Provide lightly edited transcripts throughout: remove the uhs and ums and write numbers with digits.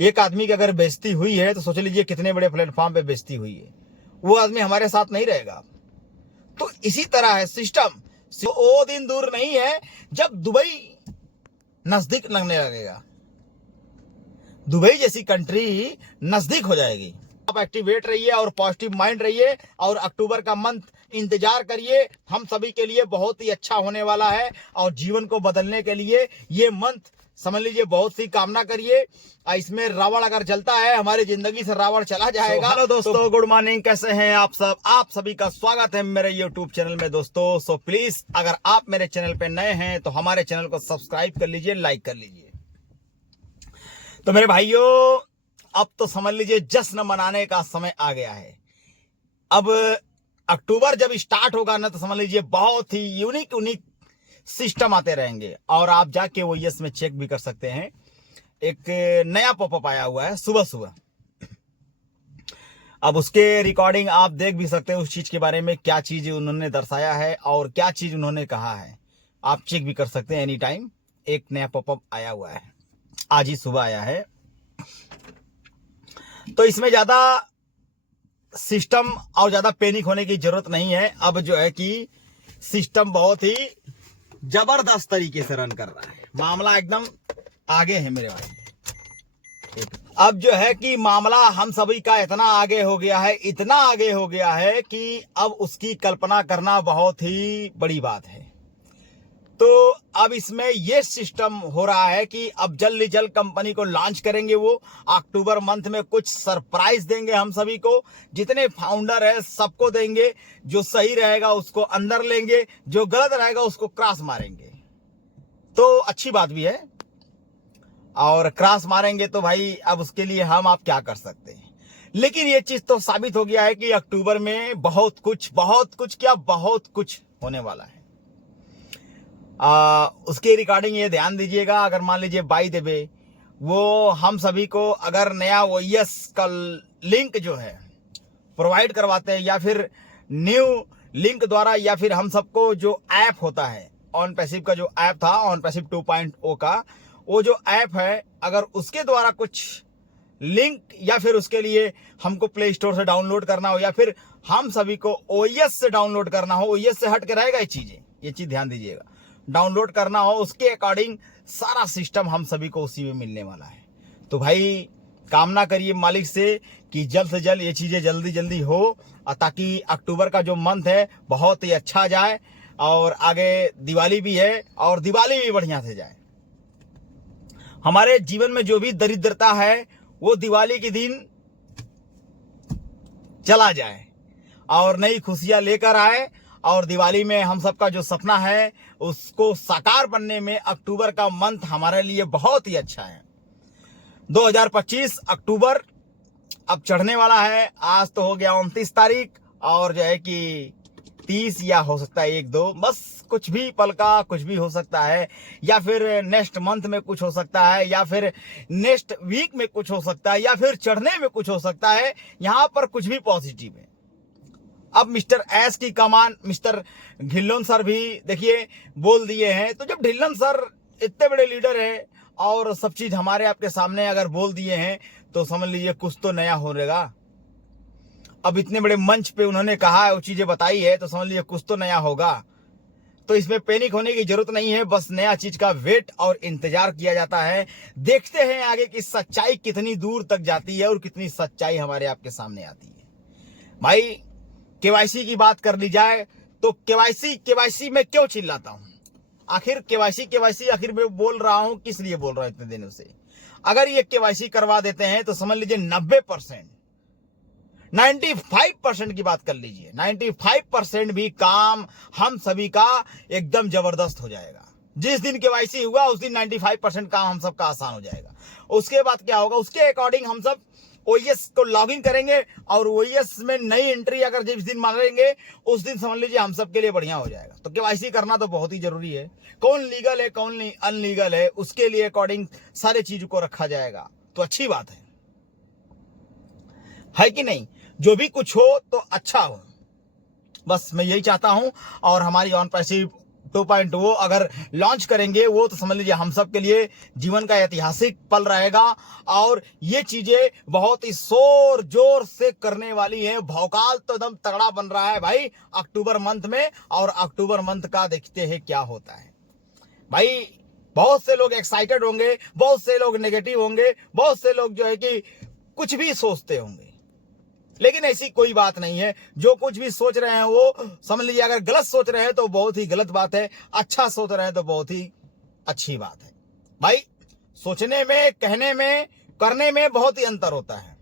एक आदमी की अगर बेइज्जती हुई है तो सोच लीजिए कितने बड़े प्लेटफॉर्म पे बेइज्जती हुई है, वो आदमी हमारे साथ नहीं रहेगा। तो इसी तरह है सिस्टम। वो दिन दूर नहीं है जब दुबई नजदीक लगने लगेगा, दुबई जैसी कंट्री नजदीक हो जाएगी। आप एक्टिवेट रहिए और पॉजिटिव माइंड रहिए और अक्टूबर का मंथ इंतजार करिए, हम सभी के लिए बहुत ही अच्छा होने वाला है और जीवन को बदलने के लिए ये मंथ समझ लीजिए बहुत सी कामना करिए। इसमें रावण अगर जलता है, हमारी जिंदगी से रावण चला जाएगा। हेलो दोस्तों, गुड मॉर्निंग, कैसे हैं आप सब? आप सभी का स्वागत है मेरे यूट्यूब चैनल में दोस्तों। सो प्लीज अगर आप मेरे चैनल पे नए हैं तो हमारे चैनल को सब्सक्राइब कर लीजिए, लाइक कर लीजिए। तो मेरे भाइयों, अब तो समझ लीजिए जश्न मनाने का समय आ गया है। अब अक्टूबर जब स्टार्ट होगा ना तो समझ लीजिए बहुत ही यूनिक सिस्टम आते रहेंगे और आप जाके OS में चेक भी कर सकते हैं। एक नया पॉपअप आया हुआ है सुबह सुबह। अब उसके रिकॉर्डिंग आप देख भी सकते हैं, उस चीज के बारे में क्या चीज उन्होंने दर्शाया है और क्या चीज उन्होंने कहा है, आप चेक भी कर सकते हैं एनी टाइम। एक नया पॉपअप आया हुआ है, आज ही सुबह आया है। तो इसमें ज्यादा सिस्टम और ज्यादा पैनिक होने की जरूरत नहीं है। अब जो है कि सिस्टम बहुत ही जबरदस्त तरीके से रन कर रहा है, मामला एकदम आगे है मेरे भाई। अब जो है कि मामला हम सभी का इतना आगे हो गया है, इतना आगे हो गया है कि अब उसकी कल्पना करना बहुत ही बड़ी बात है। तो अब इसमें ये सिस्टम हो रहा है कि अब जल्द ही जल्द कंपनी को लॉन्च करेंगे। वो अक्टूबर मंथ में कुछ सरप्राइज देंगे हम सभी को, जितने फाउंडर है सबको देंगे। जो सही रहेगा उसको अंदर लेंगे, जो गलत रहेगा उसको क्रॉस मारेंगे। तो अच्छी बात भी है, और क्रॉस मारेंगे तो भाई अब उसके लिए हम आप क्या कर सकते हैं। लेकिन ये चीज तो साबित हो गया है कि अक्टूबर में बहुत कुछ क्या बहुत कुछ होने वाला है। उसके रिगार्डिंग ये ध्यान दीजिएगा। अगर मान लीजिए बाय द वे वो हम सभी को अगर नया OS का लिंक जो है प्रोवाइड करवाते हैं, या फिर न्यू लिंक द्वारा, या फिर हम सबको जो ऐप होता है ऑन पैसिव का, जो ऐप था ऑन पैसिव 2.0 का, वो जो ऐप है अगर उसके द्वारा कुछ लिंक, या फिर उसके लिए हमको प्ले स्टोर से डाउनलोड करना हो, या फिर हम सभी को OS से डाउनलोड करना हो, OS से हट के रहेगा ये चीज ध्यान दीजिएगा, डाउनलोड करना हो, उसके अकॉर्डिंग सारा सिस्टम हम सभी को उसी में मिलने वाला है। तो भाई कामना करिए मालिक से कि जल्द से जल्द ये चीजें जल्दी हो, ताकि अक्टूबर का जो मंथ है बहुत ही अच्छा जाए और आगे दिवाली भी है और दिवाली भी बढ़िया से जाए। हमारे जीवन में जो भी दरिद्रता है वो दिवाली के दिन चला जाए और नई खुशियां लेकर आए, और दिवाली में हम सबका जो सपना है उसको साकार बनने में अक्टूबर का मंथ हमारे लिए बहुत ही अच्छा है। 2025 अक्टूबर अब चढ़ने वाला है। आज तो हो गया 29 तारीख, और जो है कि 30 या हो सकता है 1-2, बस कुछ भी पल का कुछ भी हो सकता है, या फिर नेक्स्ट मंथ में कुछ हो सकता है, या फिर नेक्स्ट वीक में कुछ हो सकता है, या फिर चढ़ने में कुछ हो सकता है। यहां पर कुछ भी पॉजिटिव है। अब मिस्टर एस की कमान मिस्टर ढिल्लोन सर भी देखिए बोल दिए हैं। तो जब ढिल्लोन सर इतने बड़े लीडर हैं और सब चीज हमारे आपके सामने अगर बोल दिए हैं तो समझ लीजिए कुछ तो नया होगा। अब इतने बड़े मंच पे उन्होंने कहा है, वो चीजें बताई है, तो समझ लीजिए कुछ तो नया होगा। तो इसमें पैनिक होने की जरूरत नहीं है, बस नया चीज का वेट और इंतजार किया जाता है। देखते हैं आगे की सच्चाई कितनी दूर तक जाती है और कितनी सच्चाई हमारे आपके सामने आती है। भाई KYC की बात कर ली जाए तो KYC में क्यों चिल्लाता हूं? आखिर KYC आखिर मैं बोल रहा हूं, किस लिए बोल रहा हूं इतने दिनों से? अगर ये KYC करवा देते हैं तो समझ लीजिए 90%, 95% की बात कर लीजिए, 95% भी काम हम सभी का एकदम जबरदस्त हो जाएगा। जिस दिन KYC हुआ उस दिन 95% काम हम सबका आसान हो जाएगा। उसके बाद क्या होगा, उसके अकॉर्डिंग हम सब OS को लॉगिन करेंगे, और OS में नई एंट्री अगर जिस दिन मारेंगे उस दिन समझ लीजिए हम सब के लिए बढ़िया हो जाएगा। तो KYC करना तो बहुत ही जरूरी है। कौन लीगल है कौन अनलीगल है उसके लिए अकॉर्डिंग सारे चीज को रखा जाएगा, तो अच्छी बात है कि नहीं? जो भी कुछ हो तो अच्छा हो, बस मैं यही चाहता हूं। और हमारी ऑन पैसिव 2.0 अगर लॉन्च करेंगे वो तो समझ लीजिए हम सब के लिए जीवन का ऐतिहासिक पल रहेगा। और ये चीजें बहुत ही शोर जोर से करने वाली है। भौकाल तो एकदम तगड़ा बन रहा है भाई अक्टूबर मंथ में। और अक्टूबर मंथ का देखते हैं क्या होता है भाई। बहुत से लोग एक्साइटेड होंगे, बहुत से लोग नेगेटिव होंगे, बहुत से लोग जो है कि कुछ भी सोचते होंगे, लेकिन ऐसी कोई बात नहीं है। जो कुछ भी सोच रहे हैं वो समझ लीजिए, अगर गलत सोच रहे हैं तो बहुत ही गलत बात है, अच्छा सोच रहे हैं तो बहुत ही अच्छी बात है। भाई सोचने में, कहने में, करने में बहुत ही अंतर होता है।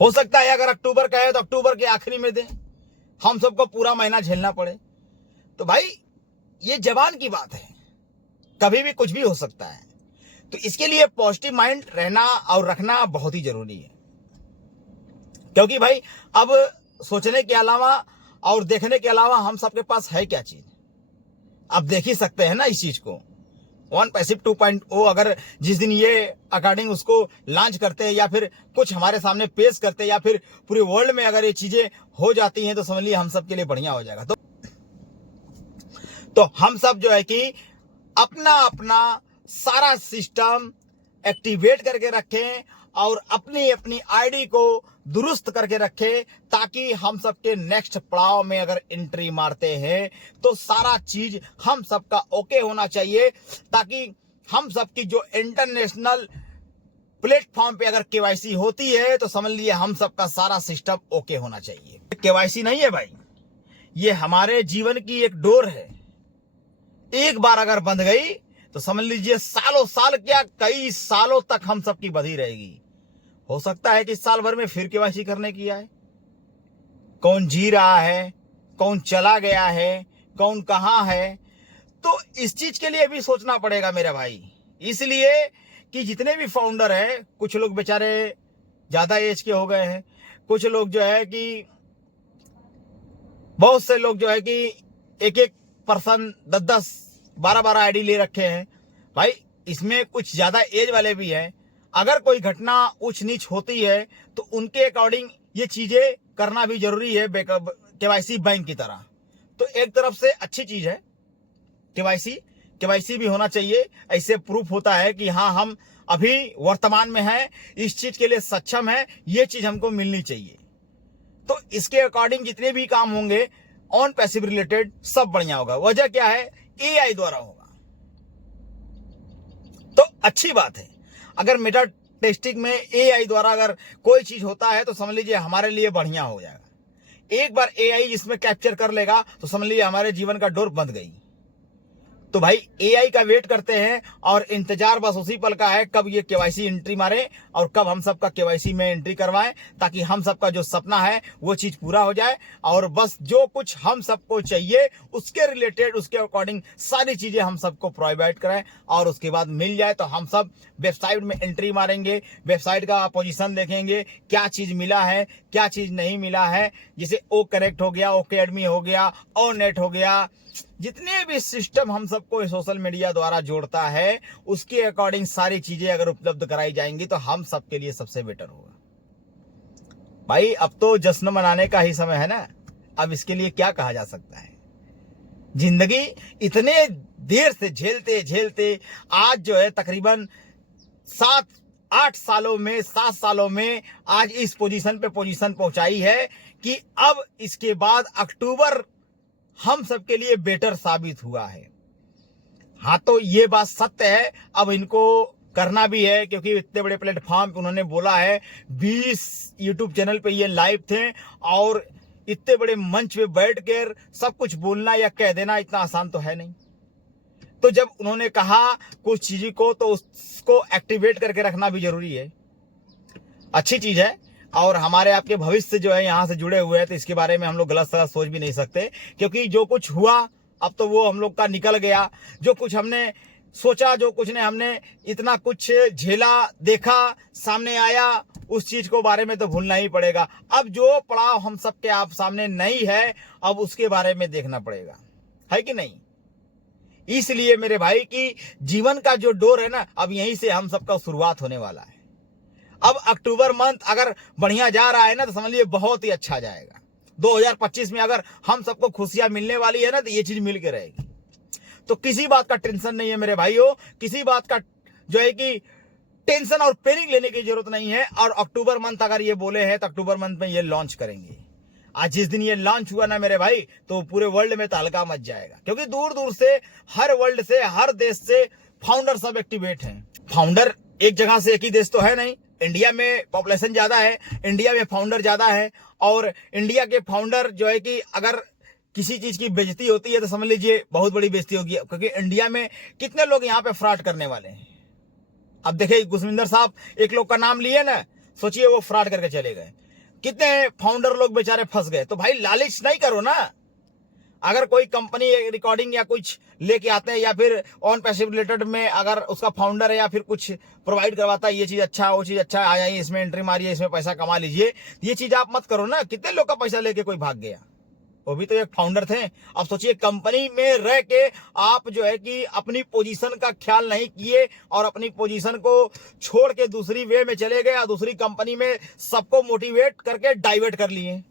हो सकता है अगर अक्टूबर का है तो अक्टूबर के आखिरी में दें, हम सबको पूरा महीना झेलना पड़े। तो भाई ये जबान की बात है, कभी भी कुछ भी हो सकता है। तो इसके लिए पॉजिटिव माइंड रहना और रखना बहुत ही जरूरी है। क्योंकि भाई अब सोचने के अलावा और देखने के अलावा हम सबके पास है क्या चीज। अब देख ही सकते हैं ना इस चीज को। वन पैसिव 2.0 अगर जिस दिन ये अकॉर्डिंग उसको लॉन्च करते हैं या फिर कुछ हमारे सामने पेश करते हैं या फिर पूरे वर्ल्ड में अगर ये चीजें हो जाती हैं तो समझ लीजिए हम सब के लिए बढ़िया हो जाएगा। तो हम सब जो है कि अपना अपना सारा सिस्टम एक्टिवेट करके रखें और अपनी अपनी आईडी को दुरुस्त करके रखें, ताकि हम सबके नेक्स्ट पड़ाव में अगर एंट्री मारते हैं तो सारा चीज हम सबका ओके होना चाहिए। ताकि हम सबकी जो इंटरनेशनल प्लेटफॉर्म पे अगर केवाईसी होती है तो समझ लीजिए हम सबका सारा सिस्टम ओके होना चाहिए। केवाईसी नहीं है भाई, ये हमारे जीवन की एक डोर है। एक बार अगर बंद गई तो समझ लीजिए सालों साल क्या कई सालों तक हम सबकी बंधी रहेगी। हो सकता है कि साल भर में फिर केवाईसी करने की आए। कौन जी रहा है, कौन चला गया है, कौन कहां है, तो इस चीज के लिए भी सोचना पड़ेगा मेरे भाई। इसलिए कि जितने भी फाउंडर हैं, कुछ लोग बेचारे ज्यादा एज के हो गए हैं, कुछ लोग जो है कि बहुत से लोग जो है कि एक एक पर्सन 10-10 12-12 आईडी ले रखे हैं। भाई इसमें कुछ ज्यादा एज वाले भी हैं। अगर कोई घटना ऊंच नीच होती है तो उनके अकॉर्डिंग ये चीजें करना भी जरूरी है, केवाईसी बैंक की तरह। तो एक तरफ से अच्छी चीज है केवाईसी भी होना चाहिए। ऐसे प्रूफ होता है कि हाँ हम अभी वर्तमान में हैं, इस चीज के लिए सक्षम है, ये चीज हमको मिलनी चाहिए। तो इसके अकॉर्डिंग जितने भी काम होंगे ऑन पैसिव रिलेटेड सब बढ़िया होगा। वजह क्या है, एआई द्वारा होगा तो अच्छी बात है। अगर मेटा टेस्टिंग में एआई द्वारा अगर कोई चीज होता है तो समझ लीजिए हमारे लिए बढ़िया हो जाएगा। एक बार एआई इसमें कैप्चर कर लेगा तो समझ लीजिए हमारे जीवन का डोर बंद गई। तो भाई एआई का वेट करते हैं और इंतजार बस उसी पल का है कब ये केवाईसी एंट्री मारे और कब हम सबका केवाईसी में एंट्री करवाएं, ताकि हम सबका जो सपना है वो चीज पूरा हो जाए। और बस जो कुछ हम सबको चाहिए उसके रिलेटेड, उसके अकॉर्डिंग सारी चीजें हम सबको प्रोवाइड करें और उसके बाद मिल जाए तो हम सब वेबसाइट में एंट्री मारेंगे, वेबसाइट का पोजीशन देखेंगे, क्या चीज मिला है, क्या चीज नहीं मिला है। जैसे ओ कनेक्ट हो गया, ओकेडमी हो गया, ओ नेट हो गया, जितने भी सिस्टम हम सबको सोशल मीडिया द्वारा जोड़ता है उसके अकॉर्डिंग सारी चीजें अगर उपलब्ध कराई जाएंगी तो हम सबके लिए सबसे बेटर होगा। भाई अब तो जश्न मनाने का ही समय है ना, अब इसके लिए क्या कहा जा सकता है। जिंदगी इतने देर से झेलते झेलते आज जो है तकरीबन 7-8 सालों में 7 सालों में आज इस पोजीशन पे पोजीशन पहुंचाई है कि अब इसके बाद अक्टूबर हम सबके लिए बेटर साबित हुआ है। हाँ तो ये बात सत्य है, अब इनको करना भी है क्योंकि इतने बड़े प्लेटफॉर्म पे उन्होंने बोला है, 20 यूट्यूब चैनल पे ये लाइव थे और इतने बड़े मंच पे बैठ कर सब कुछ बोलना या कह देना इतना आसान तो है नहीं। तो जब उन्होंने कहा कुछ चीज को तो उसको एक्टिवेट करके रखना भी जरूरी है। अच्छी चीज है और हमारे आपके भविष्य जो है यहाँ से जुड़े हुए हैं तो इसके बारे में हम लोग गलत सलत सोच भी नहीं सकते, क्योंकि जो कुछ हुआ अब तो वो हम लोग का निकल गया। जो कुछ हमने सोचा, जो कुछ ने हमने इतना कुछ झेला, देखा, सामने आया, उस चीज को बारे में तो भूलना ही पड़ेगा। अब जो पड़ाव हम सबके आप सामने नहीं है अब उसके बारे में देखना पड़ेगा, है कि नहीं। इसलिए मेरे भाई की जीवन का जो डोर है ना, अब यहीं से हम सबका शुरुआत होने वाला है। अब अक्टूबर मंथ अगर बढ़िया जा रहा है ना तो समझ लीजिए बहुत ही अच्छा जाएगा, 2025 में अगर हम सबको खुशियां मिलने वाली है ना, तो ये चीज मिल के रहेगी। तो किसी बात का टेंशन नहीं है मेरे भाइयों, किसी बात का जो है कि टेंशन और पैनिक लेने की जरूरत नहीं है। और अक्टूबर मंथ अगर ये बोले हैं तो अक्टूबर मंथ में ये लॉन्च करेंगे। आज जिस दिन ये लॉन्च हुआ ना मेरे भाई, तो पूरे वर्ल्ड में तहलका मच जाएगा, क्योंकि दूर दूर से, हर वर्ल्ड से, हर देश से फाउंडर सब एक्टिवेट हैं। फाउंडर एक जगह से, एक ही देश तो है नहीं। इंडिया में पॉपुलेशन ज्यादा है, इंडिया में फाउंडर ज्यादा है, और इंडिया के फाउंडर जो है कि अगर किसी चीज की बेइज्जती होती है तो समझ लीजिए बहुत बड़ी बेइज्जती होगी, क्योंकि इंडिया में कितने लोग यहाँ पे फ्रॉड करने वाले हैं। अब देखिए गुरविंदर साहब एक लोग का नाम लिए ना, सोचिए वो फ्रॉड करके चले गए, कितने फाउंडर लोग बेचारे फंस गए। तो भाई लालच नहीं करो ना। अगर कोई कंपनी रिकॉर्डिंग या कुछ लेके आते हैं, या फिर ऑन पैसिव रिलेटेड में अगर उसका फाउंडर है या फिर कुछ प्रोवाइड करवाता है, ये चीज अच्छा, वो चीज अच्छा, आ जाइए इसमें एंट्री मारिए, इसमें पैसा कमा लीजिए, ये चीज आप मत करो ना। कितने लोग का पैसा लेके कोई भाग गया, वो भी तो एक फाउंडर थे। अब सोचिए कंपनी में रह के आप जो है कि अपनी पोजीशन का ख्याल नहीं किए और अपनी पोजीशन को छोड़ के दूसरी वे में चले गए और दूसरी कंपनी में सबको मोटिवेट करके डाइवर्ट कर लिए।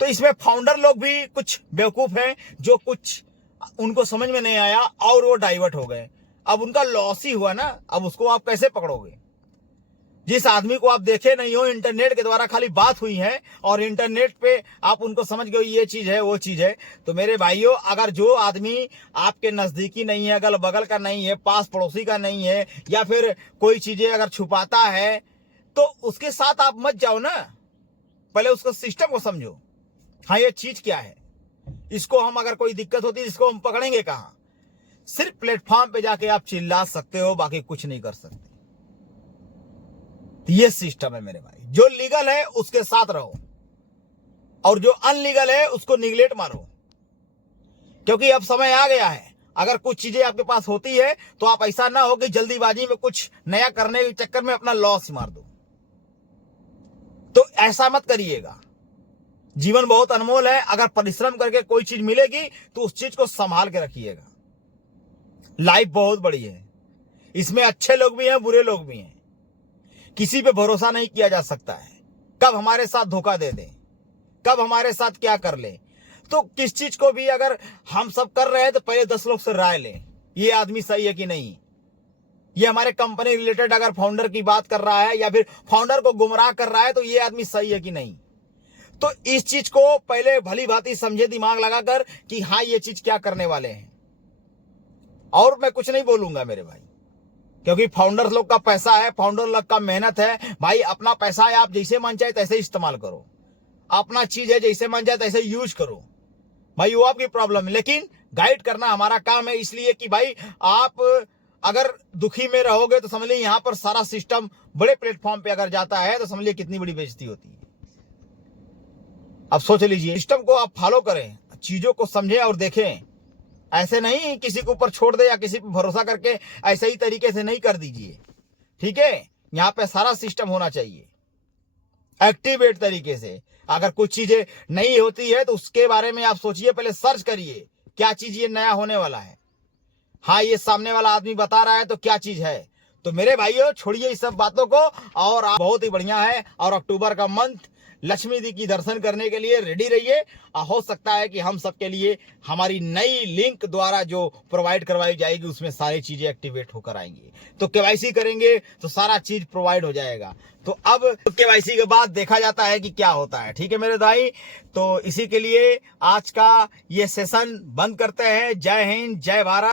तो इसमें फाउंडर लोग भी कुछ बेवकूफ हैं, जो कुछ उनको समझ में नहीं आया और वो डाइवर्ट हो गए। अब उनका लॉस ही हुआ ना, अब उसको आप कैसे पकड़ोगे? जिस आदमी को आप देखे नहीं हो, इंटरनेट के द्वारा खाली बात हुई है और इंटरनेट पे आप उनको समझ गए ये चीज है, वो चीज है। तो मेरे भाइयों, अगर जो आदमी आपके नजदीकी नहीं है, अगल बगल का नहीं है, पास पड़ोसी का नहीं है, या फिर कोई चीजें अगर छुपाता है, तो उसके साथ आप मत जाओ ना। पहले उसको सिस्टम को समझो, हाँ ये चीज क्या है, इसको हम अगर कोई दिक्कत होती है इसको हम पकड़ेंगे कहां? सिर्फ प्लेटफॉर्म पे जाके आप चिल्ला सकते हो, बाकी कुछ नहीं कर सकते। ये सिस्टम है मेरे भाई। जो लीगल है उसके साथ रहो और जो अनलीगल है उसको निगलेक्ट मारो, क्योंकि अब समय आ गया है। अगर कुछ चीजें आपके पास होती है तो आप ऐसा ना हो कि जल्दीबाजी में कुछ नया करने के चक्कर में अपना लॉस मार दो। तो ऐसा मत करिएगा। जीवन बहुत अनमोल है, अगर परिश्रम करके कोई चीज मिलेगी तो उस चीज को संभाल के रखिएगा। लाइफ बहुत बड़ी है, इसमें अच्छे लोग भी हैं, बुरे लोग भी हैं। किसी पे भरोसा नहीं किया जा सकता है, कब हमारे साथ धोखा दे दे, कब हमारे साथ क्या कर ले। तो किस चीज को भी अगर हम सब कर रहे हैं तो पहले 10 लोग से राय लें, ये आदमी सही है कि नहीं। ये हमारे कंपनी रिलेटेड अगर फाउंडर की बात कर रहा है या फिर फाउंडर को गुमराह कर रहा है तो ये आदमी सही है कि नहीं। तो इस चीज को पहले भली भांति समझे, दिमाग लगाकर कि हाँ ये चीज क्या करने वाले हैं। और मैं कुछ नहीं बोलूंगा मेरे भाई, क्योंकि फाउंडर लोग का पैसा है, फाउंडर लोग का मेहनत है। भाई अपना पैसा है, आप जैसे मन चाहे तैसे इस्तेमाल करो, अपना चीज है, जैसे मन चाहे तैसे यूज करो, भाई वो आपकी प्रॉब्लम है। लेकिन गाइड करना हमारा काम है, इसलिए कि भाई आप अगर दुखी में रहोगे तो समझ लीजिए यहां पर सारा सिस्टम बड़े प्लेटफॉर्म पे अगर जाता है तो समझ लीजिए कितनी बड़ी बेइज्जती होती है। अब सोच लीजिए, सिस्टम को आप फॉलो करें, चीजों को समझें और देखें। ऐसे नहीं किसी के ऊपर छोड़ दे या किसी पर भरोसा करके ऐसे ही तरीके से नहीं कर दीजिए, ठीक है। यहाँ पे सारा सिस्टम होना चाहिए एक्टिवेट तरीके से। अगर कुछ चीजें नहीं होती है तो उसके बारे में आप सोचिए, पहले सर्च करिए क्या चीज ये नया होने वाला है। हाँ ये सामने वाला आदमी बता रहा है तो क्या चीज है। तो मेरे भाइयों छोड़िए इस सब बातों को, और आप बहुत ही बढ़िया है। और अक्टूबर का मंथ लक्ष्मी जी की दर्शन करने के लिए रेडी रहिए। हो सकता है कि हम सबके लिए हमारी नई लिंक द्वारा जो प्रोवाइड करवाई जाएगी उसमें सारी चीजें एक्टिवेट होकर आएंगी। तो केवाईसी करेंगे तो सारा चीज प्रोवाइड हो जाएगा। तो अब केवाईसी के बाद देखा जाता है कि क्या होता है, ठीक है मेरे भाई। तो इसी के लिए आज का ये सेशन बंद करते हैं। जय हिंद, जय भारत।